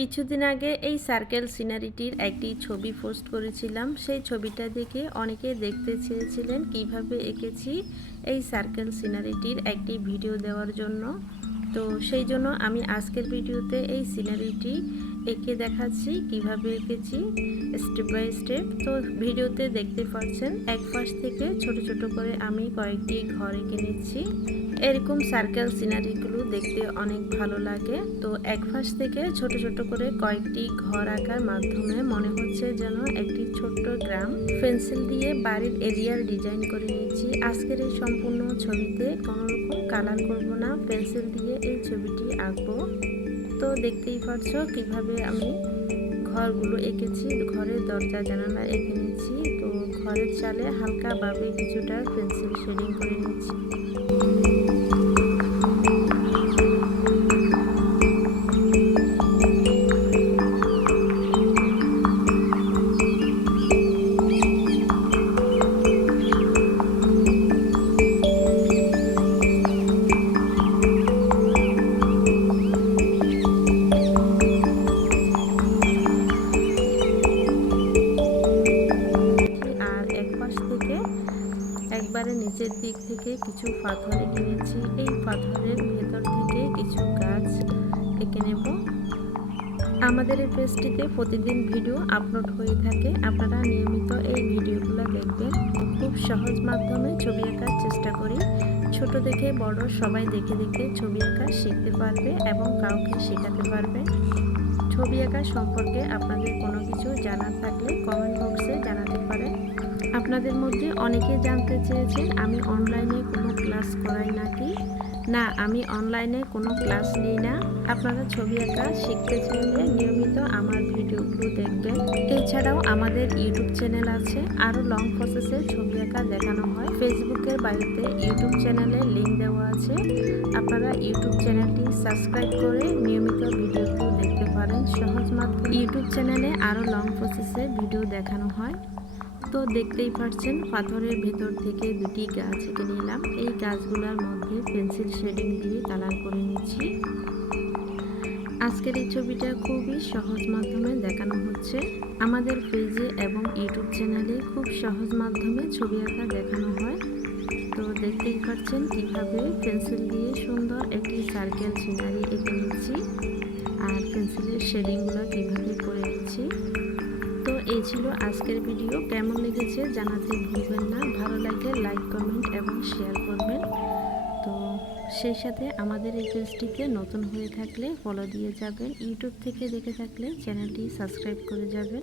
কিছুদিন আগে এই সার্কেল সিনারিটির একটি ছবি পোস্ট করেছিলাম। সেই ছবিটা দেখে অনেকে দেখতে চেয়েছিলেন কিভাবে এঁকেছি। এই সার্কেল সিনারিটির একটি ভিডিও দেওয়ার জন্য, তো সেই জন্য আমি আজকের ভিডিওতে এই সিনারিটি এঁকে দেখাচ্ছি কিভাবে এঁকেছি স্টেপ বাই স্টেপ। তো ভিডিওতে দেখতে পাচ্ছেন এক পাশ থেকে ছোট ছোট করে আমি কয়েকটি ঘর এঁকে নিচ্ছি। এরকম সার্কেল সিনারিগুলো দেখতে অনেক ভালো লাগে। তো এক পাশ থেকে ছোট ছোট করে কয়েকটি ঘর আঁকার মাধ্যমে মনে হচ্ছে যেন একটি ছোট্ট গ্রাম। পেন্সিল দিয়ে বাড়ির এরিয়ার ডিজাইন করে নিয়েছি। আজকের এই সম্পূর্ণ ছবিতে কোনো রকম কালার করব না, পেন্সিল দিয়ে এই ছবিটি আঁকবো। তো দেখতেই পাচ্ছ কিভাবে আমি ঘরগুলো এঁকেছি। ঘরের দরজা জানালা এঁকে নিচ্ছি। তো ঘরের চালে হালকাভাবে কিছুটা পেন্সিল শেডিং করে নিচ্ছি। একবারে নিচের দিক থেকে কিছু পাথর এঁকে নিয়েছি। এই পাথরের ভেতর থেকে কিছু গাছ এঁকে নেব। আমাদের এই পেজটিতে প্রতিদিন ভিডিও আপলোড হয়ে থাকে, আপনারা নিয়মিত এই ভিডিওগুলো দেখবেন। খুব সহজ মাধ্যমে ছবি আঁকার চেষ্টা করি। ছোট থেকে বড় সবাই দেখে দেখে ছবি আঁকা শিখতে পারবে এবং কাউকে শেখাতে পারবে। ছবি আঁকা সম্পর্কে আপনাদের কোনো কিছু জানার থাকলে কমেন্ট বক্সে জানাতে পারেন। আপনাদের মধ্যে অনেকে জানতে চেয়েছেন আমি অনলাইনে কোনো ক্লাস করাই নাকি। না, আমি অনলাইনে কোনো ক্লাস নিই না। আপনারা ছবি আঁকা শিখতে চাইলে নিয়মিত আমার ভিডিওগুলো দেখবেন। এছাড়াও আমাদের ইউটিউব চ্যানেল আছে, আরও লং প্রসেসে ছবি আঁকা দেখানো হয়। ফেসবুকের বাড়িতে ইউটিউব চ্যানেলের লিঙ্ক দেওয়া আছে, আপনারা ইউটিউব চ্যানেলটি সাবস্ক্রাইব করে নিয়মিত ভিডিওগুলো দেখতে পারেন। সহজ মাধ্যমে ইউটিউব চ্যানেলে আরও লং প্রসেসে ভিডিও দেখানো হয়। তো দেখতেই পাচ্ছেন পাথরের ভেতর থেকে দুটি গাছ এঁকে নিলাম। এই গাছগুলোর মধ্যে পেন্সিল শেডিং দিয়ে কালার করে নিচ্ছি। আজকের এই ছবিটা খুবই সহজ মাধ্যমে দেখানো হচ্ছে। আমাদের পেজে এবং ইউটিউব চ্যানেলে খুব সহজ মাধ্যমে ছবি আঁকা দেখানো হয়। তো দেখতেই পাচ্ছেন কিভাবে পেন্সিল দিয়ে সুন্দর একটি সার্কেল সিনারি এঁকে নিচ্ছি আর পেন্সিলের শেডিংগুলো কিভাবে করে নিচ্ছি। তো এই ছিল আজকের ভিডিও। কেমন লেগেছে জানাতে ভুলবেন না। ভালো লাগলে লাইক, কমেন্ট এবং শেয়ার করবেন। তো সেই সাথে আমাদের এই পেজটিতে নতুন হয়ে থাকলে ফলো দিয়ে যাবেন। ইউটিউব থেকে দেখে থাকলে চ্যানেলটি সাবস্ক্রাইব করে যাবেন।